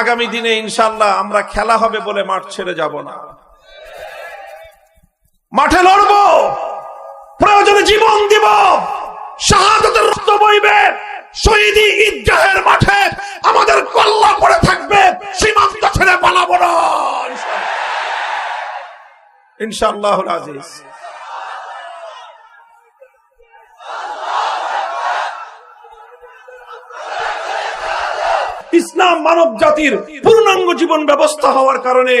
আগামী দিনে ইনশাআল্লাহ আমরা খেলা হবে বলে মাঠ ছেড়ে যাব না, মাঠে লড়বো, প্রয়োজনে জীবন দিব, শাহাদাতের রক্ত বইবে, শহীদি ঈদগাহের মাঠে আমাদের কল্লা পড়ে থাকবে, সীমান্ত ছেড়ে পালাবো না ইনশাআল্লাহুল আজিজ। ইসলাম মানব জাতির পূর্ণাঙ্গ জীবন ব্যবস্থা হওয়ার কারণে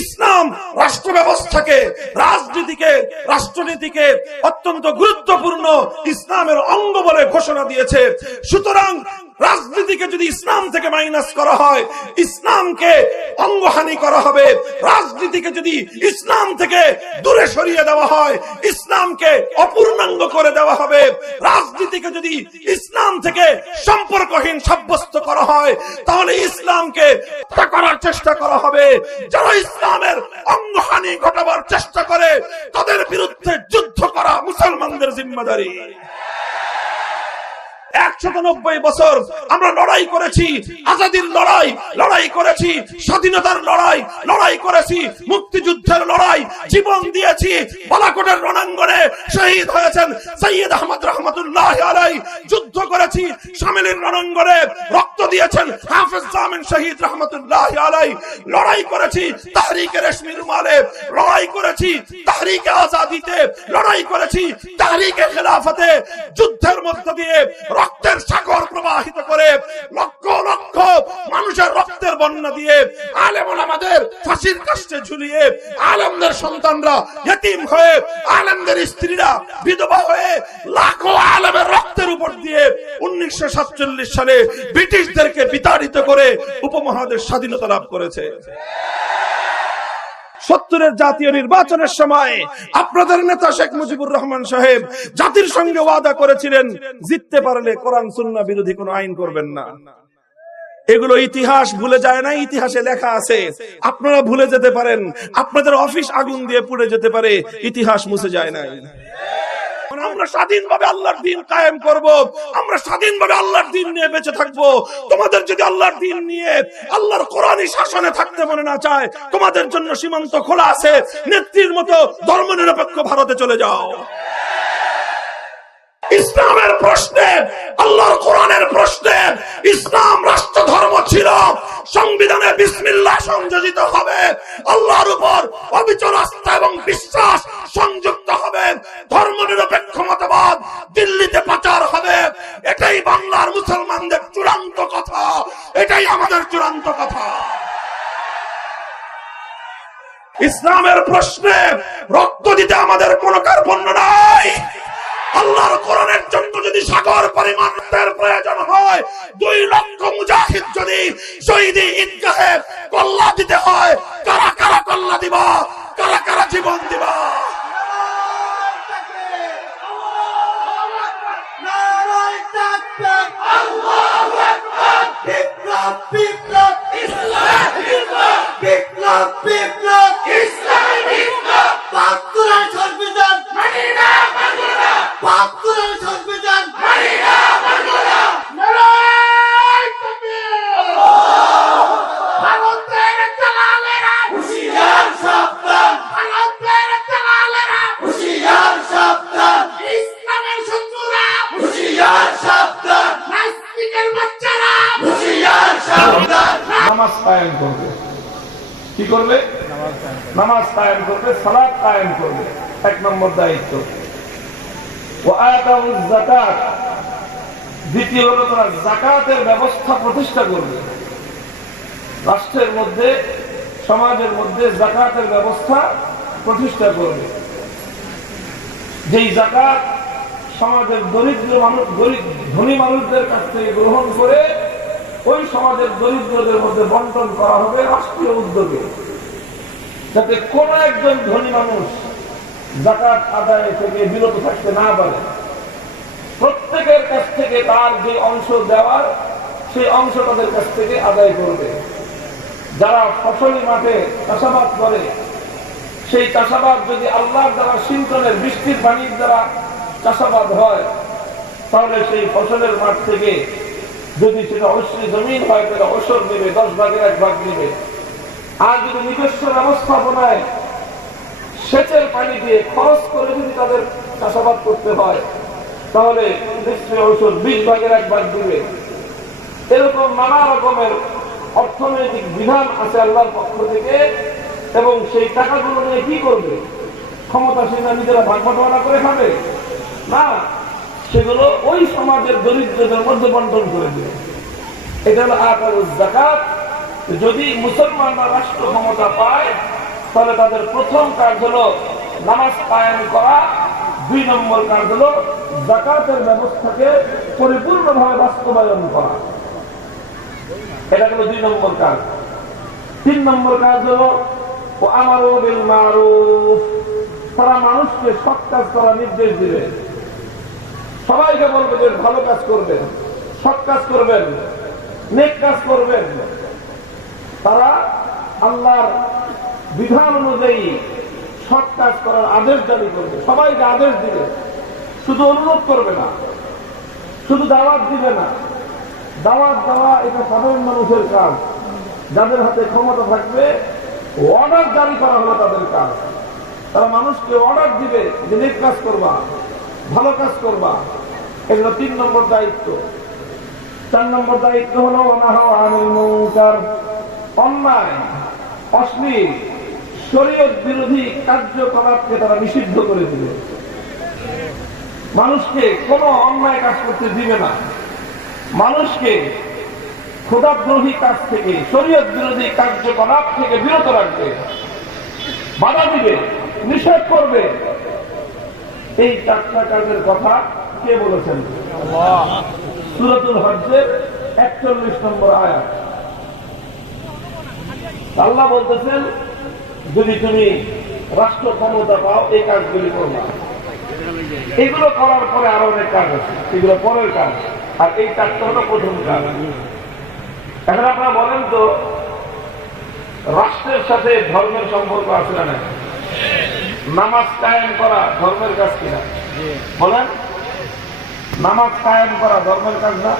ইসলাম রাষ্ট্র ব্যবস্থাকে, রাজনীতিকে, রাষ্ট্রনীতিকে অত্যন্ত গুরুত্বপূর্ণ ইসলামের অঙ্গ বলে ঘোষণা দিয়েছে। সুতরাং রাজনীতিকে যদি ইসলাম থেকে মাইনাস করা হয়, ইসলামকে অঙ্গহানি করা হবে। রাজনীতিকে যদি ইসলাম থেকে দূরে সরিয়ে দেওয়া হয়, ইসলামকে অপূর্ণাঙ্গ করে দেওয়া হবে। রাজনীতিকে যদি ইসলাম থেকে সম্পর্কহীন সাব্যস্ত করা হয়, তাহলে ইসলামকে হত্যা করার চেষ্টা করা হবে। যারা ইসলামের অঙ্গহানি ঘটাবার চেষ্টা করে তাদের বিরুদ্ধে যুদ্ধ করা মুসলমানদের জিম্মাদারি। 190 বছর আমরা লড়াই করেছি, আজাদির লড়াই, লড়াই করেছি স্বাধীনতার লড়াই, লড়াই করেছি মুক্তিযুদ্ধের লড়াই, জীবন দিয়েছি। বালাকোটের রণাঙ্গনে শহীদ হয়েছেন সৈয়দ আহমদ রহমতুল্লাহ আলাইহি, যুদ্ধ করেছি শামিলের রণাঙ্গনে, রক্ত দিয়েছেন হাফেজ জামিন শহীদ রহমতুল্লাহ আলাইহি, লড়াই করেছি তাহরিকে রেশমি রুমালে, লড়াই করেছি তাহরিকে আজাদিতে, লড়াই করেছি তাহরিকে খেলাফতে। যুদ্ধের মধ্য দিয়ে রক্তের সাগর প্রবাহিত করে, লক্ষ লক্ষ মানুষের রক্তের বন্যা দিয়ে, আলেম ওলামাদের ফাঁসির কাস্টে ঝুলিয়ে, আলেমদের সন্তানরা ইতিম হয়ে, আলেমদের স্ত্রীরা বিধবা হয়ে, লাখো আলেমের রক্তের উপর দিয়ে 1947 সালে ব্রিটিশদেরকে বিতাড়িত করে উপমহাদেশ স্বাধীনতা লাভ করেছে। 70-এর জাতীয় নির্বাচনের সময় আপনাদের নেতা শেখ মুজিবুর রহমান সাহেব জাতির সঙ্গে ওয়াদা করেছিলেন, জিততে পারলে কোরআন সুন্নাহ বিরোধী কোনো আইন করবেন না। এগুলো ইতিহাস ভুলে যায় না, ইতিহাসে লেখা আছে। আপনারা ভুলে যেতে পারেন, আপনাদের অফিস আগুন দিয়ে পুড়ে যেতে পারে, ইতিহাস মুছে যায় না। আমরা স্বাধীনভাবে আল্লাহর দ্বীন কায়েম করব, আমরা স্বাধীনভাবে আল্লাহর দ্বীন নিয়ে বেঁচে থাকবো। তোমাদের যদি আল্লাহর দ্বীন নিয়ে, আল্লাহর কোরআনী শাসনে থাকতে মনে না চায়, তোমাদের জন্য সীমান্ত খোলা আছে। নেত্রীর মতো ধর্মনিরপেক্ষ ভারতে চলে যাও। ইসলামের প্রশ্নে, আল্লাহর কোরআনের প্রশ্নে ইসলাম রাষ্ট্র ধর্ম ছিল। সংবিধানে বিসমিল্লাহ সংযোজিত হবে, আল্লাহর উপর অবিচল আস্থা এবং বিশ্বাস সংযুক্ত হবে, ধর্মনিরপেক্ষ মতবাদ দিল্লিতে প্রচার হবে। এটাই বাংলার মুসলমানদের চূড়ান্ত কথা, এটাই আমাদের চূড়ান্ত কথা। ইসলামের প্রশ্নে রক্ত দিতে আমাদের কোনো কার্পণ্য নাই। আল্লাহর কোরআনের জন্য যদি সাগর পরিমাণ রক্তের প্রয়োজন হয়, 2 লক্ষ মুজাহিদ যদি শহীদি ঈদগাহে কল্লা দিতে হয়, কারা কারা কল্লা দিবা, কারা কারা জীবন দিবা? নামাজ কায়েম করবে, কি করবে? নামাজ কায়েম করবে, সালাত কায়েম করবে, 1 নম্বর দায়িত্ব। ওয়া আতাউয যাকাত, দ্বিতীয় হলো তারা যাকাতের ব্যবস্থা প্রতিষ্ঠা করবে। রাষ্ট্রের মধ্যে, সমাজের মধ্যে যাকাতের ব্যবস্থা প্রতিষ্ঠা করবে। যেই যাকাত সমাজের দরিদ্র মানুষ, ধনী মানুষদের কাছ থেকে গ্রহণ করে ওই সমাজের দরিদ্রদের মধ্যে বন্টন করা হবে রাষ্ট্রীয় উদ্যোগে, যাতে কোন একজন ধনী মানুষ যাকাত আদায় থেকে বিরত থাকতে না পারে। প্রত্যেকের কাছ থেকে তার যে অংশ দেওয়ার, সেই অংশ তাদের কাছ থেকে আদায় করবে। যারা ফসলি মাঠে চাষাবাদ করে, সেই চাষাবাদ যদি আল্লাহর দ্বারা সিঞ্চনের, বৃষ্টির পানির দ্বারা চাষাবাদ হয়, তাহলে সেই ফসলের মাঠ থেকে যদি সেটা অবশ্যই জমিন হয় তাহলে অবসর নেবে, 10 ভাগের 1 ভাগ নেবে। আর যদি নিজস্ব ব্যবস্থাপনায় সেচের পানি দিয়ে খরচ করে যদি তাদের চাষাবাদ করতে হয় তাহলে নিশ্চয়ই অবসর 20 ভাগের 1 ভাগ দিবে। এরকম নানা রকমের অর্থনৈতিক বিধান আছে আল্লাহর পক্ষ থেকে, এবং সেই টাকাগুলো নিয়ে কি করবে? ক্ষমতাসীনরা নিজেরা ভাগ বাটোয়ারা করে খাবে না, সেগুলো ওই সমাজের দরিদ্রদের মধ্যে বন্টন করে দেবে। এটা হলো আকারুজ যাকাত। যদি মুসলমানরা রাষ্ট্র ক্ষমতা পায় তাহলে তাদের প্রথম কাজ হলো নামাজ কায়েম করা, 2 নম্বর কাজ হলো যাকাতের ব্যবস্থাকে পরিপূর্ণভাবে বাস্তবায়ন করা। এটা হলো 2 নম্বর কাজ। 3 নম্বর কাজ হলো আমারু বিল মারুফ, তারা মানুষকে সৎ কাজ করার নির্দেশ দিবে। সবাইকে বলবে যে ভালো কাজ করবেন, সৎ কাজ করবেন, নেক কাজ করবেন। তারা আল্লাহর বিধান অনুযায়ী সৎ কাজ করার আদেশ জারি করবে, সবাইকে আদেশ দিবে। শুধু অনুরোধ করবে না, শুধু দাওয়াত দিবে না। দাওয়াত দেওয়া এটা সাধারণ মানুষের কাজ, যাদের হাতে ক্ষমতা থাকবে অর্ডার জারি করা হলো তাদের কাজ। তারা মানুষকে অর্ডার দিবে যে নেক কাজ করবা, ভালো কাজ করবা। এগুলো 3 নম্বর দায়িত্ব। 4 নম্বর দায়িত্ব হলো অনাহা আনিল মুনকার, অন্যায়, অশ্লীল, শরীয়ত বিরোধী কার্যকলাপকে তারা নিষিদ্ধ করে দিবে। মানুষকে কোনো অন্যায় কাজ করতে দিবে না, মানুষকে খোদাদ্রোহী কাজ থেকে, শরীয়ত বিরোধী কার্যকলাপ থেকে বিরত রাখবে, বাধা দিবে, নিষেধ করবে। এই 4টা কাজের কথা কে বলেছেন? সূরাতুল হজ্জের 41 নম্বর আয়াত। আল্লাহ বলতেছেন যদি তুমি রাষ্ট্র ক্ষমতা পাও এই কাজগুলি করবা। এগুলো করার পরে আরো অনেক কাজ আছে, এগুলো পরের কাজ, আর এই 4টা হলো প্রথম কাজ। এখন আপনারা বলেন তো, রাষ্ট্রের সাথে ধর্মের সম্পর্ক আছে না? নামাজ কায়েম করা ধর্মের কাজ কিনা? বলেন, নামাজ কায়েম করা ধর্মের কাজ না?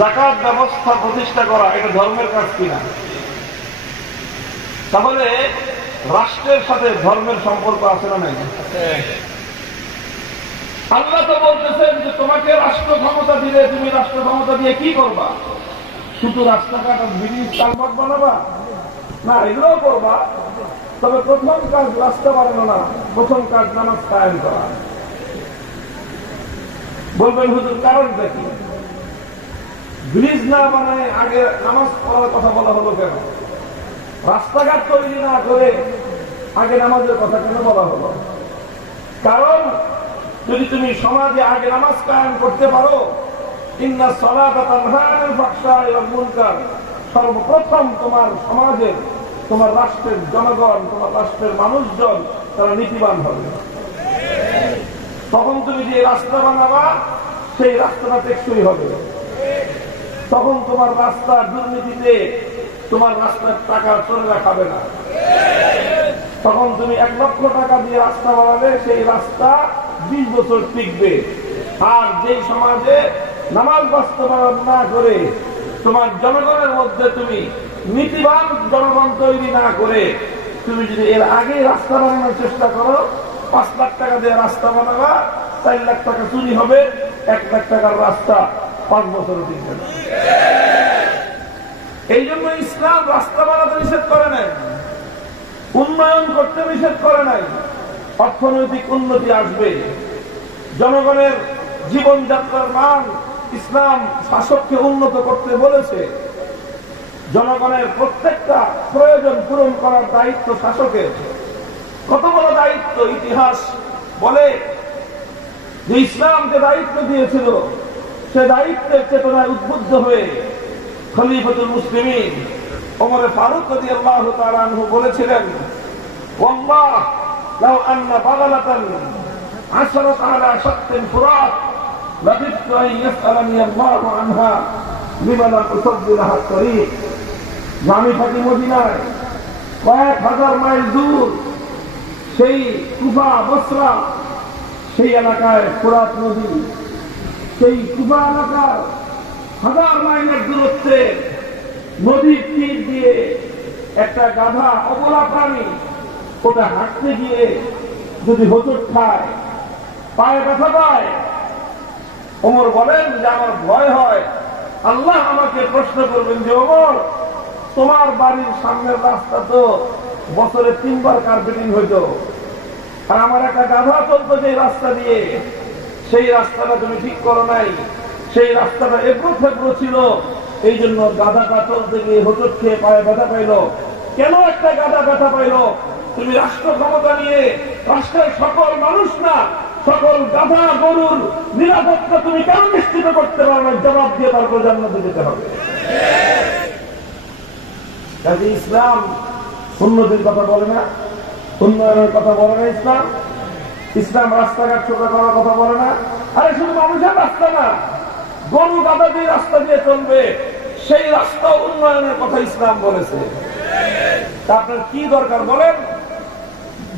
যাকাত ব্যবস্থা প্রতিষ্ঠা করা এটা ধর্মের কাজ কিনা? তাহলে রাষ্ট্রের সাথে ধর্মের সম্পর্ক আছে না? নাই। আল্লাহ তো বলতেছেন যে তোমাকে রাষ্ট্র ক্ষমতা দিলে তুমি রাষ্ট্র ক্ষমতা দিয়ে কি করবা? শুধু রাস্তাঘাট ব্রিজ কালভার্ট বানাবা না, এগুলোও করবা। তবে প্রথম কাজ রাস্তা বানানো না, প্রথম কাজ নামাজ কায়েম করা। বলবেন হুজুর কারণটা কি? ব্রিজ না বানায় আগে নামাজ পড়ার কথা বলা হলো কেন? রাস্তাঘাট তৈরি না করে আগে নামাজের কথা কেন বলা হলো? কারণ যদি তুমি সমাজে আগে নামাজ কায়েম করতে পারো, ইন্নাস সালাতা তানহা আনিল ফাহশাই ওয়াল মুনকার, সর্বপ্রথম তোমার সমাজে, তোমার রাষ্ট্রের জনগণ, তোমার রাষ্ট্রের মানুষজন তারা নীতিবান হবে। তখন তুমি যে রাস্তা বানাবা সেই রাস্তাটা টেকসই হবে। তখন তোমার রাস্তা দুর্নীতিতে তোমার রাস্তার টাকা চোরেরা খাবে না। তখন তুমি 1 লক্ষ টাকা দিয়ে রাস্তা বানালে সেই রাস্তা 20 বছর টিকবে। আর যেই সমাজে নামাজ বাস্তবায়ন না করে তোমার জনগণের মধ্যে তুমি নীতিবান জনগণ তৈরি না করে তুমি যদি এর আগে রাস্তা বানানোর চেষ্টা করো, 5 লাখ টাকা দিয়ে রাস্তা বানাবা, 4 লাখ টাকা চুরি হবে, 1 লাখ টাকার রাস্তা 5 বছর টিকবে না। এই জন্য ইসলাম রাস্তা বানাতে নিষেধ করে নাই, উন্নয়ন করতে নিষেধ করে নাই। অর্থনৈতিক উন্নতি আসবে, জনগণের জীবনযাত্রার মান ইসলাম শাসককে উন্নত করতে বলেছে। জনগণের প্রত্যেকটা প্রয়োজন পূরণ করার দায়িত্ব শাসকের। কত বড় দায়িত্ব! ইতিহাস বলে যে ইসলাম যে দায়িত্ব দিয়েছিল সে দায়িত্বের চেতনায় উদ্বুদ্ধ হয়ে খলিফাতুল মুসলিমিন ওমর ফারুক রাদিয়াল্লাহু তাআলা আনহু বলেছিলেন, ওয়াল্লাহ লাউ আন্না বাগালাতান আসরাত আলা শাত্তিন ফুরাত লাকিফতু আন ইয়াসআলানি আল্লাহু আনহা লিমা লাম উসাদ্দি লাহা তরিক। আমি থাকি মদিনায়, কয়েক হাজার মাইল দূর, সেই কুফা বসরা, সেই এলাকায় ফোরাত নদী, সেই কুফা এলাকার হাজার মাইলের দূরত্বে নদীর তীর দিয়ে একটা গাধা, অবলা প্রাণী, ওটা হাঁটতে গিয়ে যদি হোঁচট খায়, পায়ে ব্যথা পায়, ওমর বলেন যে আমার ভয় হয় আল্লাহ আমাকে প্রশ্ন করবেন যে ওমর, তোমার বাড়ির সামনের রাস্তা তো বছরে 3 বার কার্পেটিং হইতো, আর আমার একটা গাধা চলতো যে রাস্তা দিয়ে, সেই রাস্তাটা তুমি ঠিক করো নাই, সেই রাস্তাটা এবড়ো থেবড়ো ছিল, এই জন্য গাধাটা চলতে গিয়ে হোঁচট খেয়ে পায়ে ব্যথা পাইলো। কেন একটা গাধা ব্যথা পাইলো? তুমি রাষ্ট্র ক্ষমতা নিয়ে রাষ্ট্রের সকল মানুষ না, সকল গাধা গরুর নিরাপত্তা তুমি কেন নিশ্চিত করতে পারবে? জবাব দিয়ে তারপর জান্নাতে যেতে হবে। কাজে ইসলাম উন্নতির কথা বলে না, উন্নয়নের কথা বলে না। ইসলাম ইসলাম রাস্তাঘাট ছোট করার কথা বলে না। আরে শুধু মানুষের রাস্তা না, গরু গাধা দিয়ে রাস্তা দিয়ে চলবে, সেই রাস্তা উন্নয়নের কথা ইসলাম বলেছে। আপনার কি দরকার বলেন?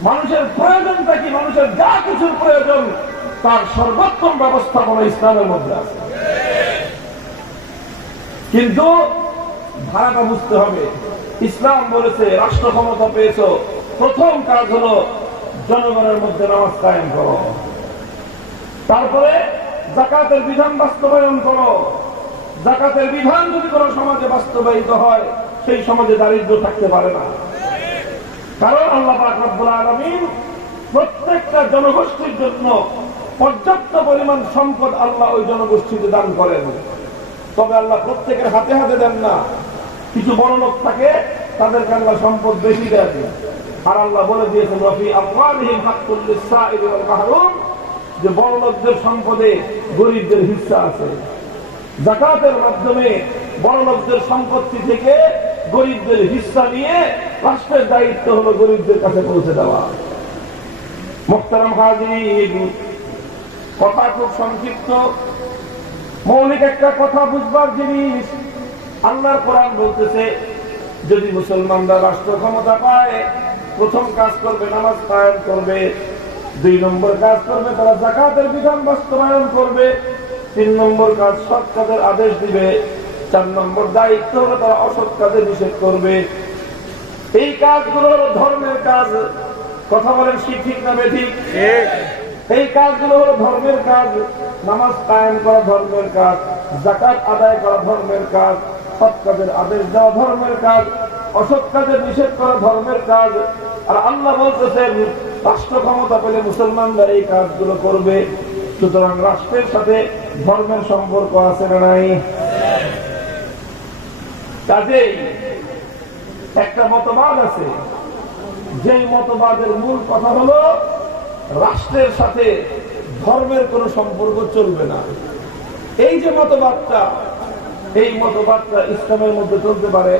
মানুষের প্রয়োজনটা কি? মানুষের যা কিছুর প্রয়োজন তার সর্বোত্তম ব্যবস্থাপনা ইসলামের মধ্যে আছে, কিন্তু ধারাটা বুঝতে হবে। ইসলাম বলেছে রাষ্ট্র ক্ষমতা পেয়েছ, প্রথম কাজ হলো জনগণের মধ্যে নামাজ কায়েম করো, তারপরে যাকাতের বিধান বাস্তবায়ন করো। যাকাতের বিধান যদি কোনো সমাজে বাস্তবায়িত হয়, সেই সমাজে দারিদ্র থাকতে পারে না। কারণ আল্লাহ পাক রব্বুল আলামিন প্রত্যেকটা জনগোষ্ঠীর জন্য পর্যাপ্ত পরিমাণ সম্পদ আল্লাহ ওই জনগোষ্ঠীতে দান করেন। তবে আল্লাহ প্রত্যেকের হাতে হাতে দেন না। কিছু বড় লোক থাকে, তাদেরকে আল্লাহ সম্পদ বেশি দেন। আর আল্লাহ বলে দিয়েছেন রফি আমওয়ালিহিম হাক্কুল লিস-সাইলি ওয়াল মাহরুম, যে বড় লোকদের সম্পদে গরিবদের হিস্সা আছে। যাকাতের মাধ্যমে বড় লোকদের সম্পত্তি থেকে গরিবদের হিস্সা নিয়ে রাষ্ট্রের দায়িত্ব হলো গরিবদের কাছে পৌঁছে দেওয়া। মুহতারাম হাজির, কথা খুব সংক্ষিপ্ত, মৌলিক একটা কথা বুঝবার জিনিস। আল্লাহর কোরআন বলতেছে যদি মুসলমানরা রাষ্ট্র ক্ষমতা পায়, প্রথম কাজ করবে নামাজ কায়েম করবে, 2 নম্বর কাজ করবে তারা যাকাতের বিধান বাস্তবায়ন করবে, 3 নম্বর কাজ সৎ কাজের আদেশ দিবে, 4 নম্বর দায়িত্ব হলো তারা অসৎ কাজে নিষেধ করবে। এই কাজগুলো হলো ধর্মের কাজ। কথা বলেন ঠিক না বেঠিক? এই কাজগুলো হলো ধর্মের কাজ। নামাজ কায়েম করা ধর্মের কাজ, যাকাত আদায় করা ধর্মের কাজ, সৎ কাজের আদেশ দেওয়া ধর্মের কাজ, অসৎ কাজের নিষেধ করা ধর্মের কাজ। আর আল্লাহ বলতেছেন রাষ্ট্র ক্ষমতা পেলে মুসলমানরা এই কাজগুলো করবে। সুতরাং রাষ্ট্রের সাথে ধর্মের সম্পর্ক আছে না নাই? কাজেই একটা মতবাদ আছে, যেই মতবাদের মূল কথা হলো রাষ্ট্রের সাথে ধর্মের কোনো সম্পর্ক চলবে না। এই যে মতবাদটা, এই মতবাদটা ইসলামের মধ্যে চলতে পারে?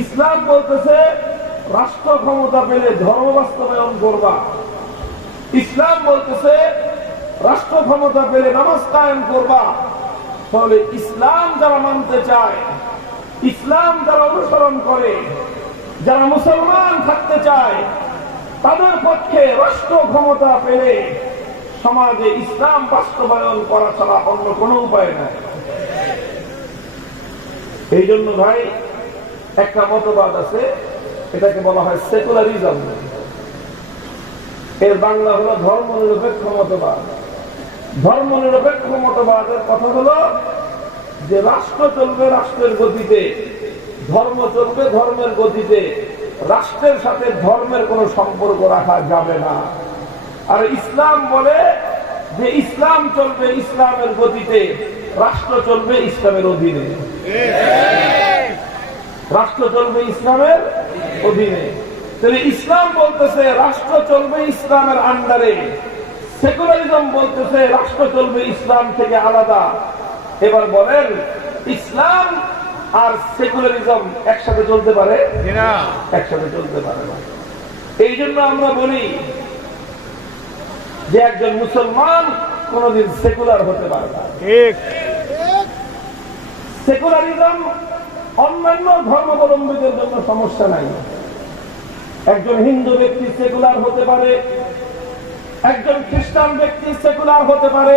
ইসলাম বলতেছে রাষ্ট্র ক্ষমতা পেলে ধর্ম বাস্তবায়ন করবা। ইসলাম বলতেছে রাষ্ট্র ক্ষমতা পেলে নামাজ কায়েম করবা। তাহলে ইসলাম যারা মানতে চায়, ইসলাম যারা অনুসরণ করে, যারা মুসলমান থাকতে চায়, তাদের পক্ষে রাষ্ট্র ক্ষমতা পেলে সমাজে ইসলাম বাস্তবায়ন করা ছাড়া অন্য কোনো উপায় নাই। এই জন্য ভাই একটা মতবাদ আছে, এটাকে বলা হয় সেকুলারিজম। এর বাংলা হলো ধর্ম নিরপেক্ষ মতবাদ। ধর্ম নিরপেক্ষ মতবাদের কথা হলো যে রাষ্ট্র চলবে রাষ্ট্রের গতিতে, ধর্ম চলবে ধর্মের গতিতে, রাষ্ট্রের সাথে ধর্মের কোনো সম্পর্ক রাখা যাবে না। আর ইসলাম বলে যে ইসলাম চলবে ইসলামের গতিতে, রাষ্ট্র চলবে ইসলামের অধীনে। রাষ্ট্র চলবে ইসলামের অধীনে। তাহলে ইসলাম বলতেছে রাষ্ট্র চলবে ইসলামের আন্ডারে, সেকুলারিজম বলতেছে রাষ্ট্র চলবে ইসলাম থেকে আলাদা। এবার বলেন ইসলাম আর সেকুলারিজম একসাথে চলতে পারে না? একসাথে চলতে পারে না। এই জন্য আমরা বলি যে একজন মুসলমান কোনদিন সেকুলার হতে পারে না। সেকুলারিজম অন্যান্য ধর্মাবলম্বীদের জন্য সমস্যা নাই। একজন হিন্দু ব্যক্তি সেকুলার হতে পারে, একজন খ্রিস্টান ব্যক্তি সেকুলার হতে পারে,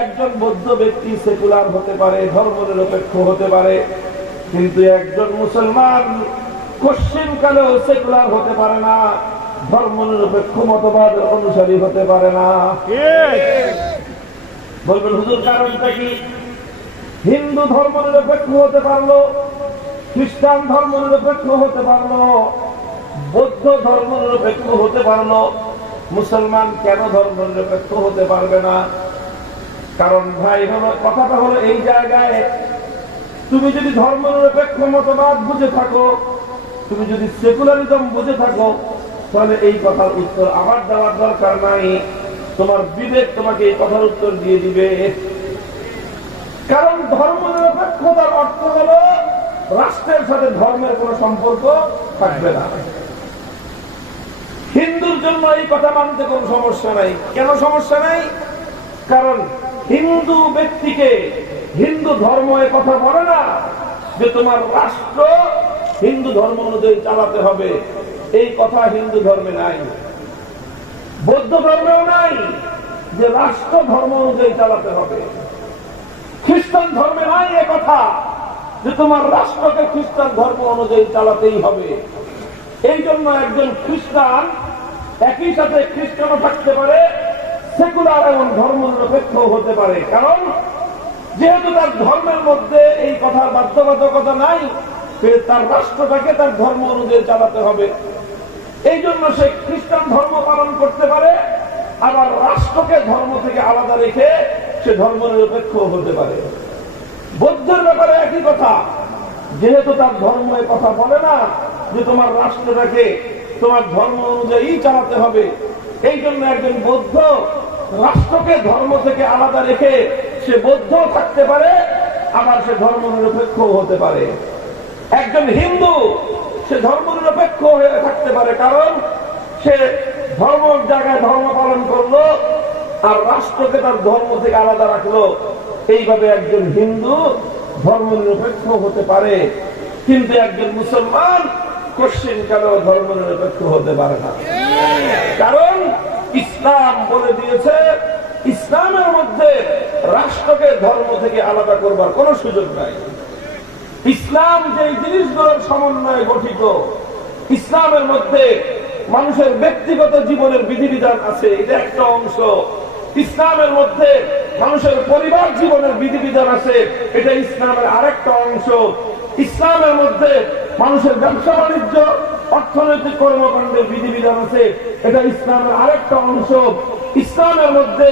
একজন বৌদ্ধ ব্যক্তি সেকুলার হতে পারে, ধর্মনিরপেক্ষ হতে পারে, কিন্তু একজন মুসলমান কোশ্চিনকালেও সেকুলার হতে পারে না, ধর্মনিরপেক্ষ মতবাদের অনুসারী হতে পারে না। বলবেন হুজুর কারণটা কি? হিন্দু ধর্মনিরপেক্ষ হতে পারলো, খ্রিস্টান ধর্মনিরপেক্ষ হতে পারলো, বৌদ্ধ ধর্মনিরপেক্ষ হতে পারলো, মুসলমান কেন ধর্মনিরপেক্ষ হতে পারবে না? কারণ ভাই হলো, কথাটা হলো এই জায়গায়, তুমি যদি ধর্মনিরপেক্ষ মতবাদ বুঝে থাকো, তুমি যদি সেকুলারিজম বুঝে থাকো, তাহলে এই কথার উত্তর আমার দেওয়ার দরকার নাই, তোমার বিবেক তোমাকে এই কথার উত্তর দিয়ে দিবে। কারণ ধর্মনিরপেক্ষতার অর্থ হলো রাষ্ট্রের সাথে ধর্মের কোন সম্পর্ক থাকবে না। হিন্দুর জন্য এই কথা মানতে কোন সমস্যা নাই। কেন সমস্যা নাই? কারণ হিন্দু ব্যক্তিকে হিন্দু ধর্ম এ কথা বলে না যে তোমার রাষ্ট্র হিন্দু ধর্ম অনুযায়ী চালাতে হবে, এই কথা হিন্দু ধর্মে নাই, বৌদ্ধ ধর্মেও নাই যে রাষ্ট্র ধর্ম অনুযায়ী চালাতে হবে, খ্রিস্টান ধর্মে নাই এ কথা যে তোমার রাষ্ট্রকে খ্রিস্টান ধর্ম অনুযায়ী চালাতেই হবে। এই জন্য একজন খ্রিস্টান একই সাথে খ্রিস্টানও থাকতে পারে, সেকুলার এবং ধর্মনিরপেক্ষ হতে পারে। কারণ যেহেতু তার ধর্মের মধ্যে এই কথার বাধ্যবাধকতা নাই, তার রাষ্ট্রটাকে তার ধর্ম অনুযায়ী চালাতে হবে। এই জন্য সে খ্রিস্টান ধর্ম পালন করতে পারে, আবার রাষ্ট্রকে ধর্ম থেকে আলাদা রেখে সে ধর্মনিরপেক্ষ হতে পারে। বৌদ্ধের ব্যাপারে একই কথা, যেহেতু তার ধর্ম এ কথা বলে না যে তোমার রাষ্ট্রটাকে তোমার ধর্ম অনুযায়ী চালাতে হবে, এই জন্য একজন বৌদ্ধ রাষ্ট্রকে ধর্ম থেকে আলাদা রেখে সে বৌদ্ধ থাকতে পারে, আবার সে ধর্মনিরপেক্ষ হতে পারে। একজন হিন্দু সে ধর্মনিরপেক্ষ হয়ে থাকতে পারে, কারণ সে ধর্মের জায়গায় ধর্ম পালন করলো আর রাষ্ট্রকে তার ধর্ম থেকে আলাদা রাখলো। এইভাবে একজন হিন্দু ধর্মনিরপেক্ষ হতে পারে, কিন্তু একজন মুসলমান কোশ্চিন কালেও ধর্মনিরপেক্ষ হতে পারে না। কারণ ইসলাম বলে দিয়েছে, ইসলামের মধ্যে রাষ্ট্রকে ধর্ম থেকে আলাদা করবার কোন সুযোগ নাই। ইসলাম যে জিনিসগুলোর সমন্বয়ে গঠিত, ইসলামের মধ্যে মানুষের ব্যক্তিগত জীবনের বিধিবিধান আছে, এটা একটা অংশ। ইসলামের মধ্যে মানুষের পরিবার জীবনের বিধিবিধান আছে, এটা ইসলামের আরেকটা অংশ। ইসলামের মধ্যে মানুষের ব্যবসা বাণিজ্য অর্থনৈতিক কর্মকাণ্ডের বিধিবিধান আছে, এটা ইসলামের আরেকটা অংশ। ইসলামের মধ্যে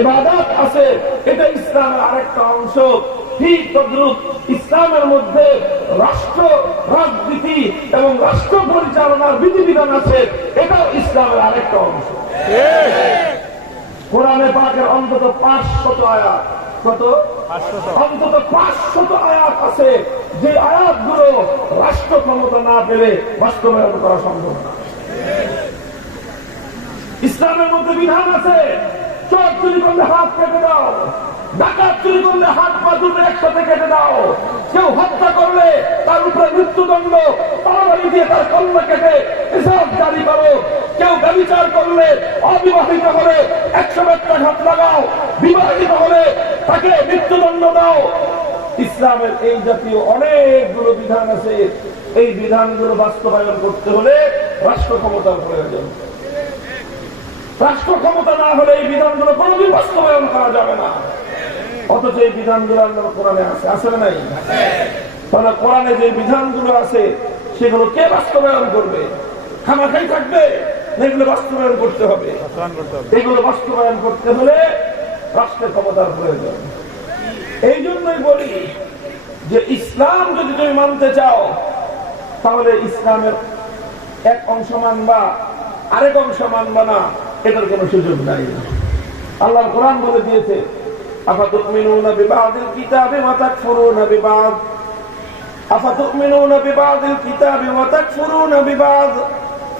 ইবাদত আছে, এটা ইসলামের আরেকটা অংশ। ঠিক তদ্রূপ ইসলামের মধ্যে রাষ্ট্র রাজনীতি এবং রাষ্ট্র পরিচালনার বিধিবিধান আছে, এটাও ইসলামের আরেকটা অংশ। কোরআনে পাকের অন্তত 500 আয়াত, কত? অন্তত 500 আয়াত আছে, যে আয়াতগুলো রাষ্ট্র ক্ষমতা না পেলে বাস্তবায়ন করা সম্ভব না। ইসলামের মধ্যে বিধান আছে, চোর চুরি করলে হাত কেটে দাও, ডাকাত চুরি করলে হাত পা দুটো একসাথে কেটে দাও, কেউ হত্যা করলে তার উপরে মৃত্যুদণ্ড, তরবারি দিয়ে তার কল্লা কেটে হিসাব জারি করো, কেউ ব্যভিচার করলে অবিবাহিত হলে 100 বেত্রাঘাত লাগাও, বিবাহিত হলে তাকে মৃত্যুদণ্ড দাও। ইসলামের এই জাতীয় অনেকগুলো বিধান আছে, এই বিধানগুলো বাস্তবায়ন করতে হলে রাষ্ট্র ক্ষমতার প্রয়োজন। রাষ্ট্র ক্ষমতা না হলে এই বিধানগুলো কোনোদিন বাস্তবায়ন করা যাবে না। অথচ এই বিধানগুলো আল্লাহর কোরআনে আছে, আছে না নাই? তাহলে কোরআনে যে বিধানগুলো আছে সেগুলো কে বাস্তবায়ন করবে? খামাখাই থাকবে? এগুলো বাস্তবায়ন করতে হবে। এগুলো বাস্তবায়ন করতে হলে রাষ্ট্রের ক্ষমতার প্রয়োজন। এই জন্যই বলি যে ইসলাম যদি তুমি মানতে চাও, তাহলে ইসলামের এক অংশ মানবা, আরেক অংশ মানবা না, এটার কোনো সুযোগ নাই। আল্লাহর কোরআন বলে দিয়েছে, আফাতুমিনুনা বিবাদিল কিতাবি ওয়া তাকফুরুনা বিবাদ, আফাতুমিনুনা বিবাদিল কিতাবি ওয়া তাকফুরুনা বিবাদ,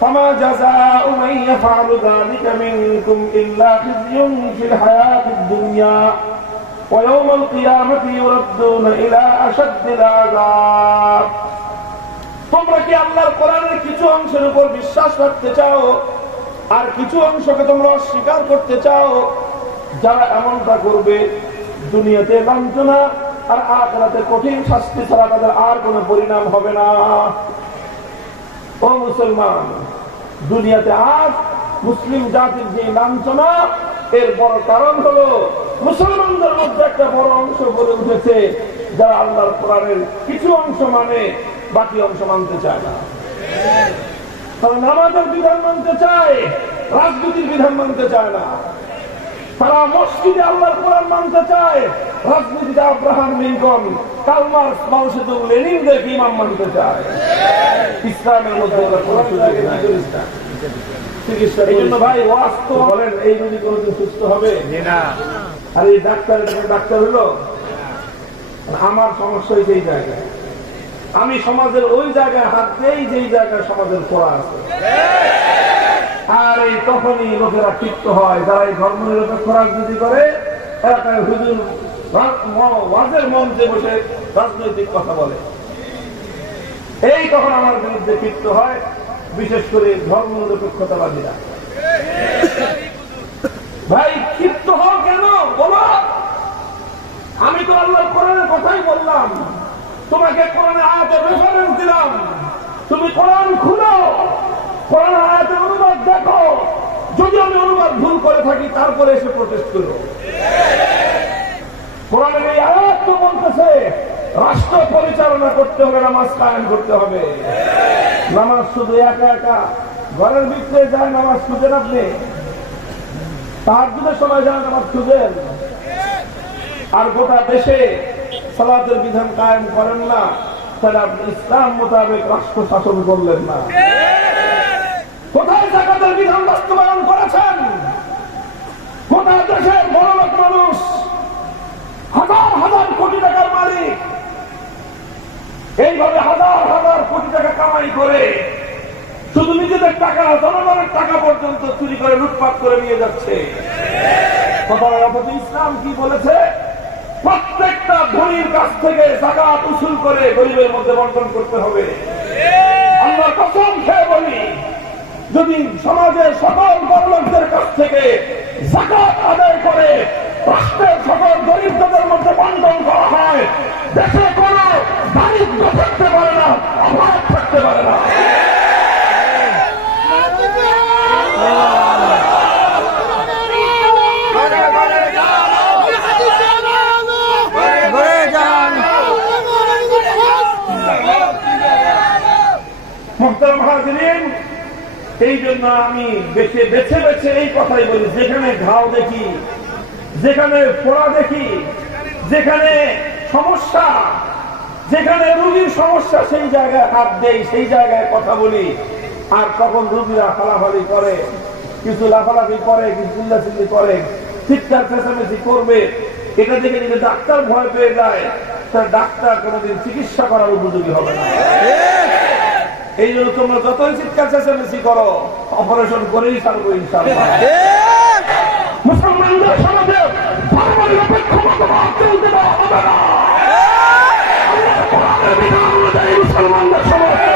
ফামা জাযাউ মান ইয়াফআলু যালিকা মিনকুম ইল্লা খিzyun ফিল হায়াতিদ দুনিয়া ওয়া ইয়াওমাল কিয়ামাতি ইউরাদ্দুনা ইলা আশাদ্দিল আযাব। তোমরা কি আল্লাহর কোরআনের কিছু অংশের উপর বিশ্বাস রাখতে চাও আর কিছু অংশকে তোমরা অস্বীকার করতে চাও? যারা এমনটা করবে দুনিয়াতে লাঞ্ছনা আর আখিরাতে কঠিন শাস্তি ছাড়া তাদের আর কোনো পরিণাম হবে না। ও মুসলমান, দুনিয়াতে আজ মুসলিম জাতির যে লাঞ্ছনা, এর বড় কারণ হলো মুসলমানদের মধ্যে একটা বড় অংশ গড়ে উঠেছে যারা আল্লাহর কোরআনের কিছু অংশ মানে, বাকি অংশ মানতে চায় না। তারা নামাজের বিধান মানতে চায়, রাজনীতির বিধান মানতে চায় না। তারা মসজিদে আল্লাহর কোরআন মানতে চায়, রাজনীতিতে আব্রাহাম লিঙ্কন, কার্ল মার্কস, মাও সেতুং, লেনিনদের ইমাম মানতে চায়। ইসলামের মধ্যে এই জন্য ভাই ওয়াজ তো বলেন, এই যদি কোনোদিন সুস্থ হবে না। আর এই ডাক্তার ডাক্তার হলো, আমার সমস্যা সেই জায়গায় আমি সমাজের ওই জায়গায় হাত দেই যেই জায়গায় সমাজের খোলা আছে। আর এই তখনই লোকেরা ক্ষিপ্ত হয়, যারা এই ধর্ম নিরপেক্ষ রাজনীতি করে, এলাকায় হুজুর ওয়াজের মঞ্চে বসে রাজনৈতিক কথা বলে, এই তখন আমার বিরুদ্ধে ক্ষিপ্ত হয়, বিশেষ করে ধর্ম নিরপেক্ষতাবাদীরা। ভাই ক্ষিপ্ত হও কেন বলো? আমি তো আল্লাহর কোরআনের কথাই বললাম, তোমাকে কোরআনের আয়াতের রেফারেন্স দিলাম, তুমি কোরআন খুলো, কোরআনের আয়াতের অনুবাদ দেখো, যদি আমি অনুবাদ ভুল করে থাকি তারপরে এসে প্রটেস্ট করো। কোরআনের এই আয়াত তো বলতেছে রাষ্ট্র পরিচালনা করতে হবে, নামাজ কায়েম করতে হবে। নামাজ শুধু একা একা ঘরের ভিতরে যায় নামাজ খুঁজেন, আপনি তাহাজ্জুদের সময় যায় নামাজ খুঁজেন, আর গোটা দেশে সালাতের বিধান কায়েম করেন না, তাহলে আপনি ইসলাম মোতাবেক রাষ্ট্র শাসন করলেন না। কোথায় যাকাতের বিধান বাস্তবায়ন করেছেন? গোটা দেশের বড় লোক মানুষ, হাজার হাজার কোটি টাকার মালিক, এইভাবে হাজার হাজার কোটি টাকা কামাই করে শুধু নিজেদের টাকা, জনগণের টাকা পর্যন্ত চুরি করে লুটপাট করে নিয়ে যাচ্ছে। অথচ ইসলাম কি বলেছে? প্রত্যেকটা ধনীর কাছ থেকে যাকাত উসুল করে গরিবের মধ্যে বন্টন করতে হবে। আল্লাহর কসম খেয়ে বলি, যদি সমাজের সকল বড়লোকদের কাছ থেকে যাকাত আদায় করে রাষ্ট্রের সকল দরিদ্রদের মধ্যে বন্টন করা হয়, দেশে কোনো দারিদ্র থাকতে পারে না, অভাব থাকতে পারে না। মুহতারাম হাজিরিন, এই জন্য আমি বেছে বেছে এই কথাই বলি, যেখানে ঘাও দেখি, যেখানে পোড়া দেখি, যেখানে সমস্যা, যেখানে রোগীর সমস্যা, সেই জায়গায় হাত দেই, সেই জায়গায় কথা বলি। আর তখন রোগীরা ফালাফালি করে, কিছু লাফালাফি করে, কিছু চিল্লাচিল্লি করে, চিৎকার চেঁচামেচি করবে, এটা দেখে যদি ডাক্তার ভয় পেয়ে যায়, তার ডাক্তার কোনোদিন চিকিৎসা করার উপযোগী হবে না। এই জন্য তোমরা যতই চিৎকার চেঁচামেচি করো, অপারেশন করেই ছাড়বো ইনশাআল্লাহ। মুসলমানদের সমাজে ধর্ম নিরপেক্ষ মতবাদ চলতে দেওয়া হবে না। কোরআনের বিধান অনুযায়ী মুসলমানদের সমাজে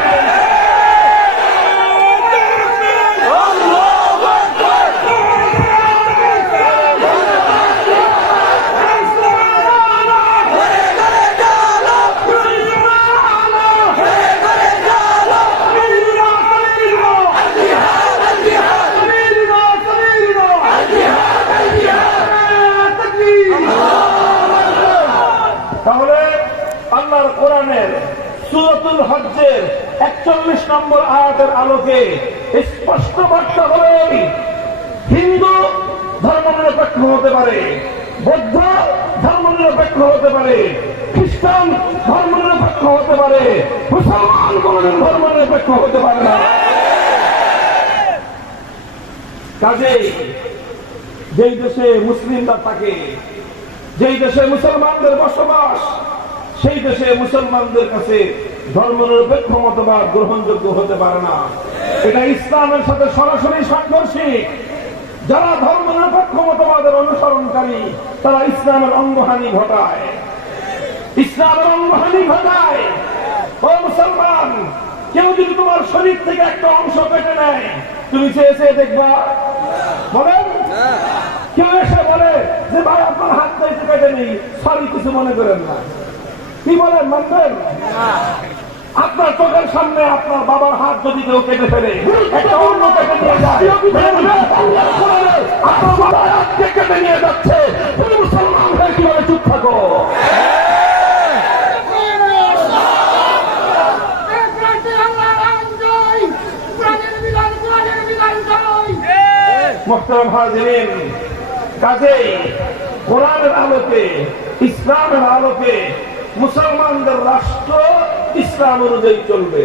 সূরাতুল হজ্জের ৪১ নম্বর আয়াতের আলোকে স্পষ্ট বার্তা হলো, হিন্দু ধর্ম নিরপেক্ষ হতে পারে, বৌদ্ধ ধর্ম নিরপেক্ষ হতে পারে, খ্রিস্টান ধর্ম নিরপেক্ষ হতে পারে, মুসলমান কোনদিন ধর্ম নিরপেক্ষ হতে পারে না। কাজেই যেই দেশে মুসলিমরা থাকে, যেই দেশে মুসলমানদের বসবাস, সেই দেশে মুসলমানদের কাছে ধর্ম নিরপেক্ষ মতবাদ গ্রহণযোগ্য হতে পারে না। এটা ইসলামের সাথে সরাসরি সাংঘর্ষিক। যারা ধর্ম নিরপেক্ষ মতবাদের অনুসরণকারী, তারা ইসলামের অঙ্গহানি ঘটায়, ইসলামের অঙ্গহানি ঘটায়। ও মুসলমান, কেউ যদি তোমার শরীর থেকে একটা অংশ কেটে নেয়, তুমি চেয়ে চেয়ে দেখবা? বলেন, কেউ এসে বলে যে ভাই আপনার হাতটা একটু কেটে নেই, সরি কিছু মনে করেন না, কি বলেন মানবেন? আপনার চোখের সামনে আপনার বাবার হাত যদি কেউ কেটে ফেলে, একটা অন্য কেটে নিয়ে যায়, আপনার বাবার হাতকে কেটে নিয়ে যাচ্ছে, তুমি মুসলমান হয়ে কিভাবে চুপ থাকো? মুহতারাম হাজিরিন, কাজেই কোরআনের আলোকে, ইসলামের আলোকে মুসলমানদের রাষ্ট্র ইসলাম অনুযায়ী চলবে।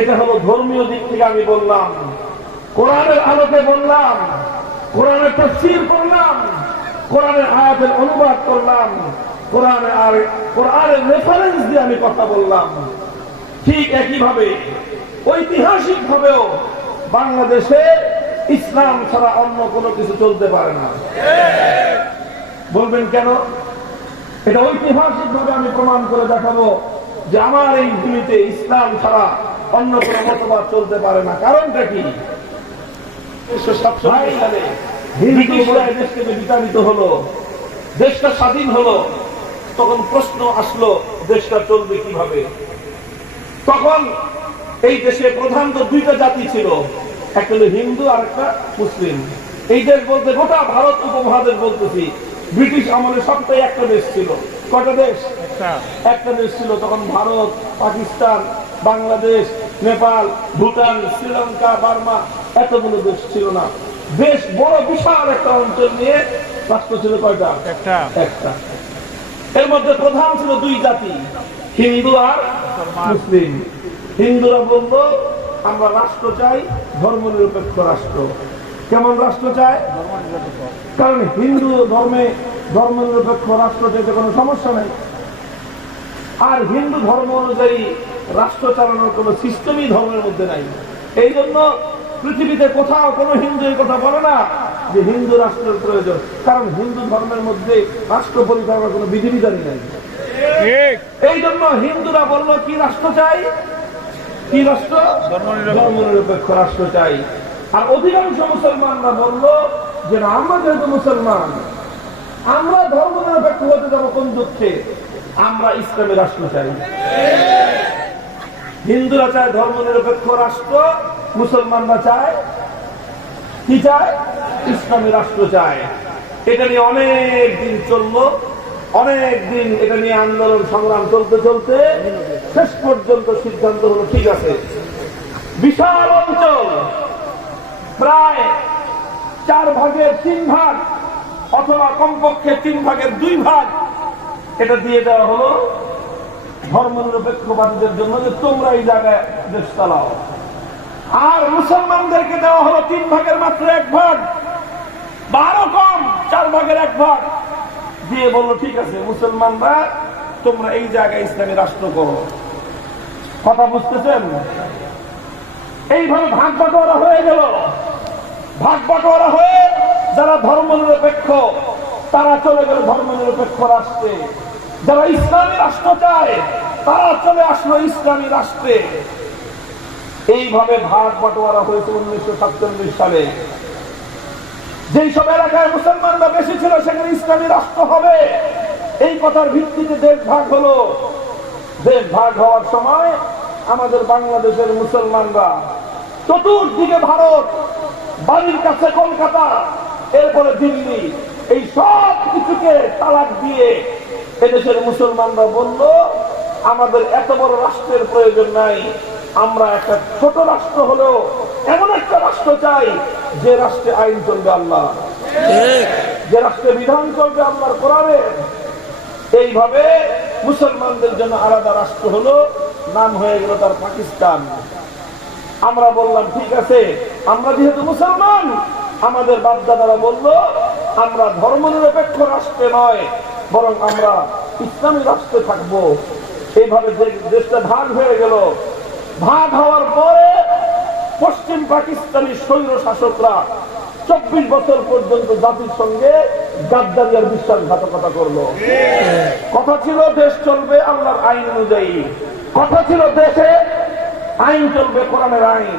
এটা হলো ধর্মীয় দিক থেকে আমি বললাম, কোরআনের আলোকে বললাম, কোরআনের তাফসীর করলাম, কোরআনের আয়াতের অনুবাদ করলাম, কোরআনের রেফারেন্স দিয়ে আমি কথা বললাম। ঠিক একইভাবে ঐতিহাসিক ভাবেও বাংলাদেশে ইসলাম ছাড়া অন্য কোনো কিছু চলতে পারে না। বলবেন কেন? এটা ঐতিহাসিক ভাবে আমি প্রমাণ করে দেখাবো যে আমার এই ভূমিতে ইসলাম ছাড়া অন্য কোনো মতবাদ চলতে পারে না। কারণটা কি? 1947 সালে ব্রিটিশরা এই দেশ থেকে বিতাড়িত হলো, দেশটা স্বাধীন হলো, তখন প্রশ্ন আসলো দেশটা চলবে কিভাবে। তখন এই দেশে প্রধানত দুইটা জাতি ছিল, একটা হলো হিন্দু আর একটা মুসলিম। এই দেশ বলতে গোটা ভারত উপমহাদেশ বলতেছি, ব্রিটিশ আমলে সবটাই একটা দেশ ছিল। কটা দেশ? একটা দেশ ছিল তখন। ভারত, পাকিস্তান, বাংলাদেশ, নেপাল, ভুটান, শ্রীলঙ্কা, বার্মা, এতগুলো দেশ ছিল না। দেশ বড় বিশাল একটা অঞ্চল নিয়ে রাষ্ট্র ছিল কয়টা? একটা। এর মধ্যে প্রধান ছিল দুই জাতি, হিন্দু আর মুসলিম। হিন্দুরা বলতো আমরা রাষ্ট্র চাই, ধর্ম নিরপেক্ষ রাষ্ট্র। কেমন রাষ্ট্র চায়? কারণ হিন্দু ধর্মে ধর্ম নিরপেক্ষ রাষ্ট্র চাইতে কোনো সমস্যা নেই, আর হিন্দু ধর্ম অনুযায়ী রাষ্ট্র চালানোর কোনো সিস্টেমই ধর্মের মধ্যে নাই। এই জন্য পৃথিবীতে কোথাও কোনো হিন্দু এই কথা বলে না যে হিন্দু রাষ্ট্রের প্রয়োজন, কারণ হিন্দু ধর্মের মধ্যে রাষ্ট্র পরিচালনার কোনো বিধিবিধানই নাই। এই জন্য হিন্দুরা বললো কি রাষ্ট্র চাই? কি রাষ্ট্র? ধর্ম নিরপেক্ষ রাষ্ট্র চাই। আর অধিকাংশ মুসলমানরা বললো যে না, আমরা যেহেতু মুসলমান, আমরা ধর্ম নিরপেক্ষ হতে যাবো কোন দুঃখে, আমরা ইসলামী রাষ্ট্র চাই। হিন্দুরা চায় ধর্ম নিরপেক্ষ রাষ্ট্র, মুসলমানরা চায় কি চায়? ইসলামী রাষ্ট্র চায়। এটা নিয়ে অনেক দিন চললো, অনেক দিন এটা নিয়ে আন্দোলন সংগ্রাম চলতে চলতে শেষ পর্যন্ত সিদ্ধান্ত হলো ঠিক আছে, বিশাল অঞ্চল প্রায় 4 ভাগের 3 ভাগ অথবা কমপক্ষে 3 ভাগের 2 ভাগ এটা দিয়ে দেওয়া হলো ধর্ম নিরপেক্ষবাদীদের জন্য, যে তোমরা এই জায়গায় দেশ চালাও। আর মুসলমানদেরকে দেওয়া হলো 3 ভাগের মাত্র 1 ভাগ, 12 কম 4 ভাগের 1 ভাগ দিয়ে বললো ঠিক আছে মুসলমানরা তোমরা এই জায়গায় ইসলামী রাষ্ট্র করো। কথা বুঝতেছেন? এইভাবে ভাগ বাটোয়ারা হয়ে গেল। ভাগ বাটোয়ারা হয়ে যারা ধর্ম নিরপেক্ষ তারা চলে গেল ধর্ম নিরপেক্ষ রাষ্ট্রে, যারা ইসলামী রাষ্ট্র চায় তারা চলে আসলো ইসলামী রাষ্ট্রে। এইভাবে ভাগ বাটোয়ারা হয়েছে 1947 সালে। যেই সব এলাকায় মুসলমানরা বেশি ছিল সেখানে ইসলামী রাষ্ট্র হবে, এই কথার ভিত্তিতে দেশ ভাগ হলো। দেশ ভাগ হওয়ার সময় আমাদের বাংলাদেশের মুসলমানরা চতুর্দিকে ভারত, বাড়ির কাছে কলকাতা, এরপরে দিল্লি, এই সব কিছুকে তালাক দিয়ে এদেশের মুসলমানরা বলল আমাদের এত বড় রাষ্ট্রের প্রয়োজন নাই, আমরা একটা ছোট রাষ্ট্র হলেও এমন একটা রাষ্ট্র চাই যে রাষ্ট্রে আইন চলবে আল্লাহ, যে রাষ্ট্রে বিধান চলবে আল্লাহর কোরআনে। এইভাবে মুসলমানদের জন্য আলাদা রাষ্ট্র হলো, নাম হয়ে গেল তার পাকিস্তান। আমরা বললাম ঠিক আছে, আমরা যেহেতু মুসলমান, আমাদের বাপদাদারা বলল আমরা ধর্ম নিরপেক্ষ রাষ্ট্রে নয় বরং আমরা ইসলামী রাষ্ট্রে থাকবো। এইভাবে দেশটা ভাগ হয়ে গেল। ভাগ হওয়ার পরে পশ্চিম পাকিস্তানি স্বৈর শাসকরা 24 বছর পর্যন্ত জাতির সঙ্গে গাদ্দারি আর বিশ্বাসঘাতকতা করলো। কথা ছিল দেশ চলবে আল্লাহর আইন অনুযায়ী, কথা ছিল দেশে আইন চলবে কোরআনের আইন।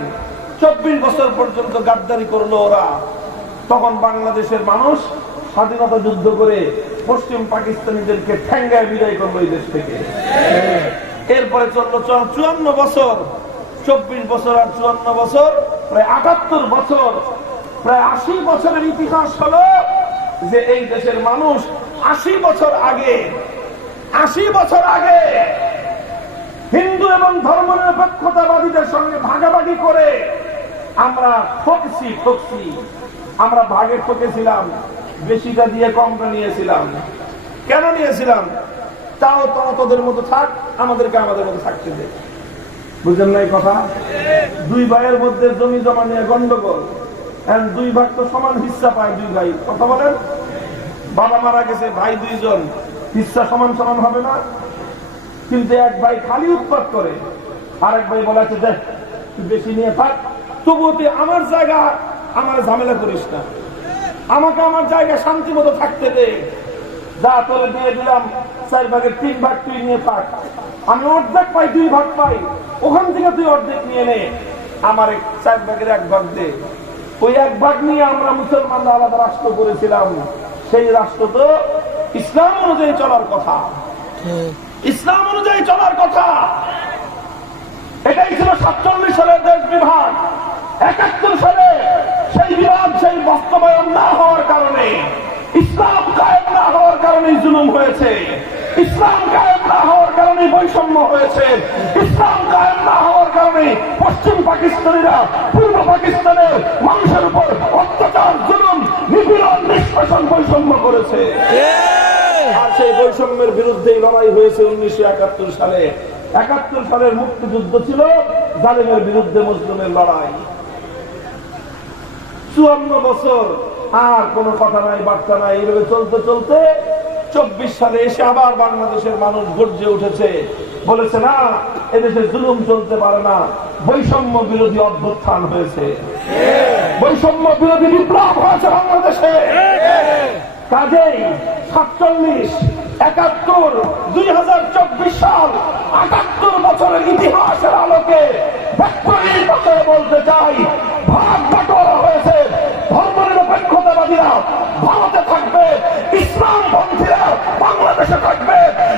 24 বছর পর্যন্ত গাদ্দারি করলো ওরা। তখন বাংলাদেশের মানুষ স্বাধীনতা যুদ্ধ করে পশ্চিম পাকিস্তানিদেরকে ঠ্যাঙ্গায় বিদায় করলো এই দেশ থেকে। এরপরে চললো 54 বছর, 24 বছর আর 54 বছর, প্রায় 78 বছর, প্রায় 80 বছরের ইতিহাস হলো যে এই দেশের মানুষ 80 বছর আগে হিন্দু এবং ধর্মনিরপেক্ষতাবাদীদের সঙ্গে ভাগাভাগি করে আমরা ঠকছি। আমরা ভাগে ঠকেছিলাম, বেশিটা দিয়ে কমটা নিয়েছিলাম। কেন নিয়েছিলাম? তাও তোদের মতো থাক, আমাদেরকে আমাদের মতো থাকতে দে। বুঝলেন না এই কথা? দুই ভাইয়ের মধ্যে জমি জমা নিয়ে গন্ডগোল, দুই ভাগ তো সমান হিস্সা পায় দুই ভাই। কথা বলেন, বাবা মারা গেছে, ভাই দুইজন, হিস্সা সমান সমান হবে না? কিন্তু এক ভাই খালি উৎপাত করে, আরেক ভাই বলে আছে দেখ তুই বেশি নিয়ে থাক, তবুও তুই আমার জায়গা আমার ঝামেলা করিস না, আমাকে আমার জায়গা শান্তি মতো থাকতে দে। যা তোরে দিয়ে দিলাম 4 ভাগের 3 ভাগ তুই নিয়ে থাক, আমি অর্ধেক পাই 2 ভাগ পাই, ওখান থেকে তুই অর্ধেক নিয়ে নে, আমার 4 ভাগের 1 ভাগ দে। ওই 1 ভাগ নিয়ে আমরা মুসলমানরা আলাদা রাষ্ট্র করেছিলাম। সেই রাষ্ট্র তো ইসলাম অনুযায়ী চলার কথা, ইসলাম অনুযায়ী চলার কথা। এটাই ছিল 47 সালের দেশ বিভাগ। 71 সালে সেই বিভাগ, সেই বাস্তবায়ন না হওয়ার কারণে, ইসলাম কায়েম না হওয়ার কারণে জুলুম হয়েছে, ইসলাম কায়েম না হওয়ার কারণে বৈষম্য হয়েছে, ইসলাম কায়েম না হওয়ার কারণে পশ্চিম পাকিস্তানিরা পূর্ব পাকিস্তানের মানুষের উপর অত্যাচার, জুলুম, নিপীড়ন, নিষ্পেষণ, বৈষম্য করেছে। আর সেই বৈষম্যের বিরুদ্ধেই লড়াই হয়েছে 1971 সালে। 71 সালের মুক্তিযুদ্ধ ছিল জালিমের বিরুদ্ধে মুসলিমের লড়াই। 54 বছর আর কোনো কথা নাই, বার্তা নাই। এইভাবে চলতে চলতে 24 সালে এসে আবার বাংলাদেশের মানুষ গর্জে উঠেছে, বলেছে না এদেশে জুলুম চলতে পারে না, বৈষম্য বিরোধী অভ্যুত্থান হয়েছে, বৈষম্য বিরোধী বিপ্লব হয়েছে বাংলাদেশে। কাজেই 47, 71, 2024 সাল 78 বছরের ইতিহাসের আলোকে বলতে চাই, ভাগ বাটোয়ারা হয়েছে। ধর্মনিরপেক্ষতাবাদীরা ভারতে থাকবে, ইসলাম পন্থীরা বাংলাদেশে থাকবে।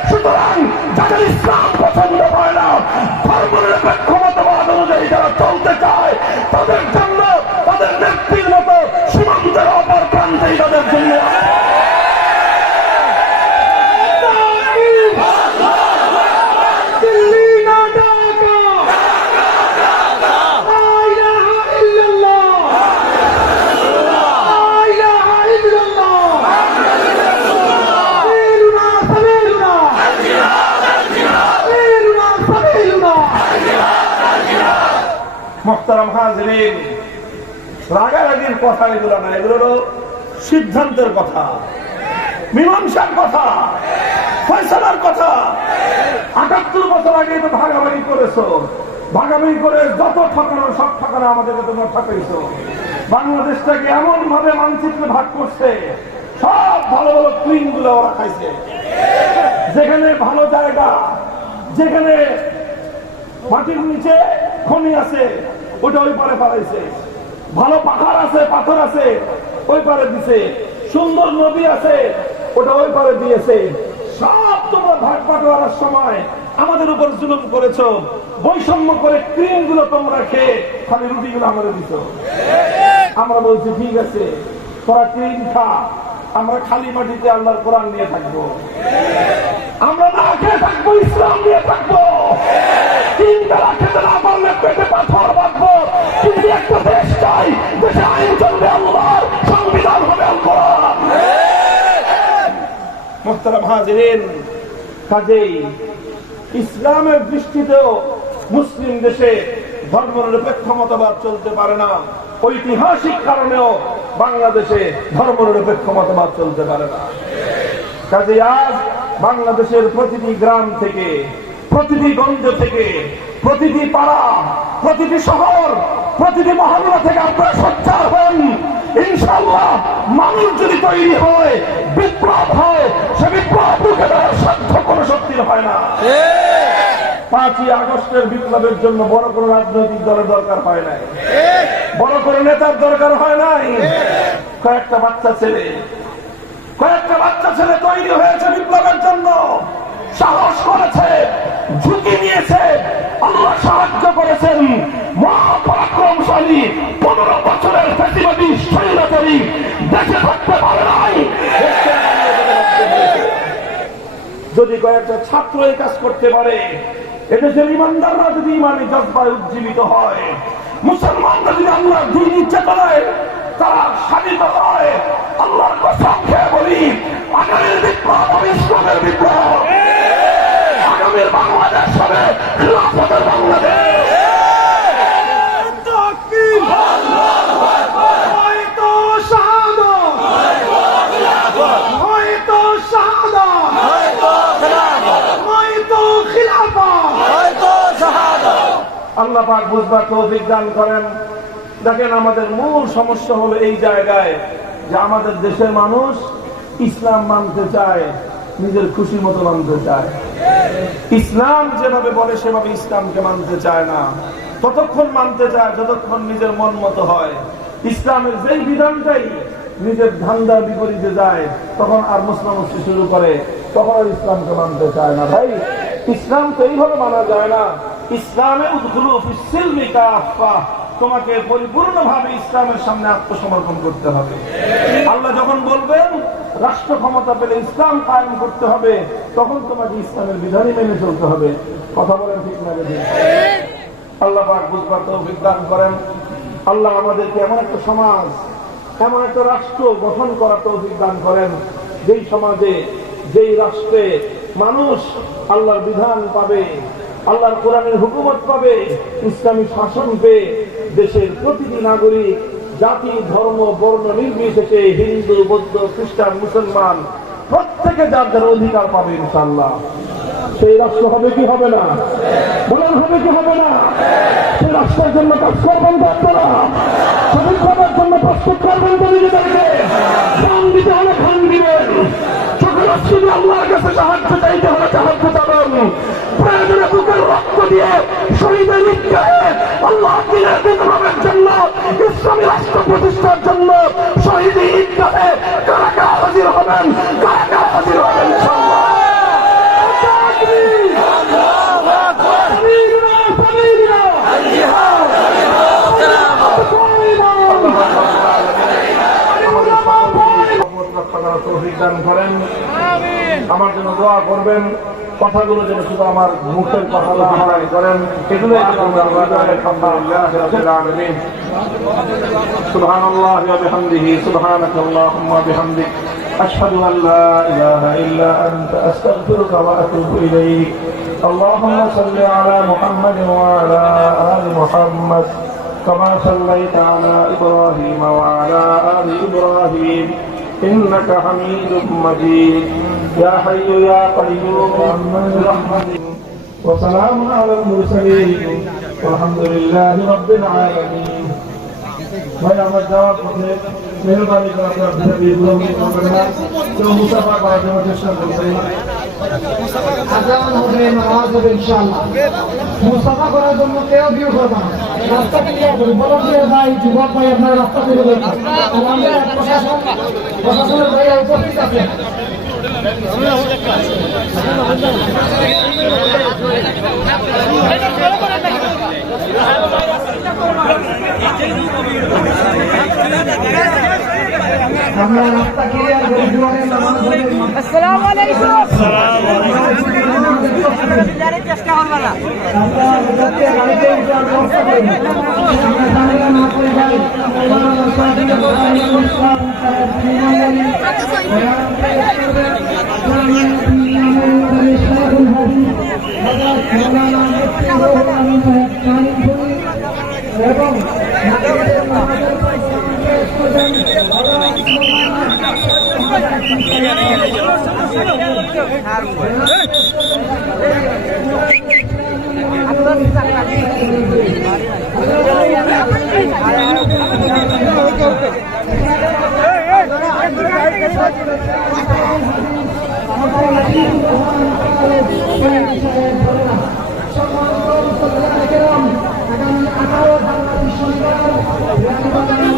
সুতরাং যাদের ইসলাম পছন্দ হয় না, ধর্মনিরপেক্ষ মতবাদ অনুযায়ী যারা চলতে চায়, তাদের জন্য তাদের নেত্রীর মতো সীমান্তের অপর প্রান্তেই তাদের জন্য মোহতারাম হাজিরিন, রাগারাগির কথা এগুলো না, এগুলো হলো সিদ্ধান্তের কথা, মীমাংসার কথা, ফয়সালার কথা। 78 বছর আগে তো ভাগাভাগি করেছো, ভাগাভাগি করে যত ঠকানো সব ঠকানো আমাদেরকে তোমরা ঠকাইছো। বাংলাদেশটাকে এমন ভাবে মানচিত্রে ভাগ করছে, সব ভালো ভালো ক্লিন গুলো ওরা খাইছে। যেখানে ভালো জায়গা, যেখানে মাটির নিচে খনি আছে, ওটা ওই পারে পালাইছে। ভালো পাহাড় আছে, পাথর আছে, ওই পারে দিছে। সুন্দর নদী আছে, ওটা ওই পারে দিয়েছে। সব তোমরা ভাগ বাটোয়ারার সময় আমাদের উপর জুলুম করেছো, বৈষম্য করে ক্রিম গুলো তোমরা খেয়ে খালি রুটি গুলো আমাদের দিছো। আমরা বলছি ঠিক আছে, তোরা ক্রিম খা, আমরা খালি মাটিতে আল্লাহর কোরআন নিয়ে থাকবো, আমরা না খেয়ে থাকবো, ইসলাম নিয়ে থাকবো। 3 বেলা খেতে না পারলে পেটে পাথর বাঁধবো, কিন্তু একটা দেশ চাই, দেশে আইন চলবে আল্লাহর, সংবিধান হবে আল কোরআন। মুহতারাম হাজিরিন, কাজেই ইসলামের দৃষ্টিতেও মুসলিম দেশে ধর্মনিরপেক্ষ মতবাদ চলতে পারে না। ঐতিহাসিক কারণেও বাংলাদেশে ধর্মনিরপেক্ষ মতবাদ চলতে পারে না। কাজেই আজ বাংলাদেশের প্রতিটি গ্রাম থেকে, প্রতিটি গঞ্জ থেকে, প্রতিটি পাড়া, প্রতিটি শহর, প্রতিটি মহল্লা থেকে আপনারা সোচ্চার হন। ইনশাআল্লাহ মানুষ যদি তৈরি হয়, বিপ্লব হয়, সে বিপ্লব রুখে দেওয়ার সাধ্য কোন শক্তির হয় না। 5ই আগস্টের বিপ্লবের জন্য বড় কোনো রাজনৈতিক দলের দরকার হয় নাই, বড় কোনো নেতার দরকার হয় নাই। কয়েকটা বাচ্চা ছেলে তৈরি হয়েছে বিপ্লবের জন্য, সাহস করেছে, ঝুঁকি নিয়েছে, আল্লাহ সাহায্য করেছেন। মহাপরাক্রমশালী 15 বছরের ফ্যাসিবাদী স্বৈরাচারী দেশে থাকতে পারে নাই। যদি কয়েকটা ছাত্র এই কাজ করতে পারে, এদেশের ইমানদাররা যদি ইমানি জজ্বায় উজ্জীবিত হয়, মুসলমানরা যদি আল্লাহর দ্বীনি চেতনায় তারা শানিত হয়, আল্লাহর কসম খেয়ে বলি, আগামীর বিপ্লব হবে ইসলামের বিপ্লব, আগামীর বাংলাদেশ হবে খিলাফতের বাংলাদেশ। আল্লাহ পাক বুঝবার তৌফিক দান করেন। দেখেন, আমাদের মূল সমস্যা হলো এই জায়গায় যে আমাদের দেশের মানুষ ইসলাম মানতে চায়, নিজের খুশি মতো মানতে চায়। ইসলাম যেভাবে বলে সেভাবে ইসলামকে মানতে চায় না। ততক্ষণ মানতে চায় যতক্ষণ নিজের মন মতো হয়। ইসলামের যেই বিধানটাই নিজের ধান্দার বিপরীতে যায়, তখন আর মুসলামসি শুরু করে, তখন আর ইসলামকে মানতে চায় না। ভাই, ইসলাম তো এইভাবে মানা যায় না। ইসলামে উদখুলু ফিস সিলমি কাফা, তোমাকে পরিপূর্ণভাবে ইসলামের সামনে আত্মসমর্পণ করতে হবে। আল্লাহ যখন বলবেন রাষ্ট্র ক্ষমতা পেলে ইসলাম কায়েম করতে হবে, তখন তোমাকে ইসলামের বিধানই মেনে চলতে হবে। কথা বলেন ঠিক না? আল্লাহ পাক বুঝবার তৌফিক দান করেন। আল্লাহ আমাদেরকে এমন একটা সমাজ, এমন একটা রাষ্ট্র গঠন করার তৌফিক দান করেন, যেই সমাজে, যেই রাষ্ট্রে মানুষ আল্লাহর বিধান পাবে, আল্লাহর কোরআনের হুকুমত পাবে, ইসলামী শাসন পেয়ে দেশের প্রতিটি নাগরিক জাতি, ধর্ম, বর্ণ নির্বিশেষে হিন্দু, বৌদ্ধ, খ্রিস্টান, মুসলমান প্রত্যেকে যার যার অধিকার পাবে ইনশাআল্লাহ। সেই রাষ্ট্র হবে কি হবে না? বলেন, হবে কি হবে না? সেই রাষ্ট্রের জন্য কাজ করবেন তো আপনারা, স্বাধীন করার জন্য প্রস্তুত করবেন তো নিজেদেরকে। খান দিতে হলে খান দিবেন, চোখের অশ্রুতে আল্লাহর কাছে সাহায্য চাইতে হলে সাহায্য চাবেন। প্রয়োজনে বুকের রক্ত দিয়ে শহীদের নিগ্রহে আল্লাহ দিনের বিপ্লবের জন্য, ইসলামী রাষ্ট্র প্রতিষ্ঠার জন্য শহীদের নিগ্রহে কারা কারা হাজির হবেন, কারা কারা হাজির হবেন ইনশাআল্লাহ। আমার জন্য দোয়া করবেন, কথাগুলো যেন শুধু আমার মুখের কথা না হয় করেন, এগুলো সুবহানাল্লাহি ওয়া বিহামদিহি, সুবহানাকাল্লাহুম্মা ওয়া বিহামদিক, আশহাদু আল লা ইলাহা ইল্লা আনতা, আস্তাগফিরুকা ওয়া আতুবু ইলাইক। আল্লাহুম্মা সাল্লি আলা মুহাম্মাদিন ওয়া আলা আলি মুহাম্মাদ কামা সাল্লাইতা আলা ইব্রাহিম ওয়া আলা আলি ইব্রাহিম إنك حميد مجيد يا حي يا قيوم برحمتك وسلام على المرسلين والحمد لله رب العالمين। ভাই, আমার যাওয়ার পথে মেহরবানি করে আপনারা বিপ্লব করবেন না, কেউ মুসাফা করার জন্য চেষ্টা করবেন না। আজান হবে, নামাজ হবে ইনশাআল্লাহ। মুসাফা করার জন্য কেউ বিয়ে করবে না, রাস্তা ক্লিয়ার করুন। বলদের ভাই, যুবক ভাই, আপনারা রাস্তা করে দেন। আমাদের প্রশাসনের ভাইরা উপস্থিত আছে। আমরা রাস্তা ক্লিয়ার করে জোরে নামাজ হবে। আসসালামু আলাইকুম। চেষ্টা করবা না। এবং সম্মানিত মুসলমান কেরাম, আগামী 18 জানুয়ারি শনিবার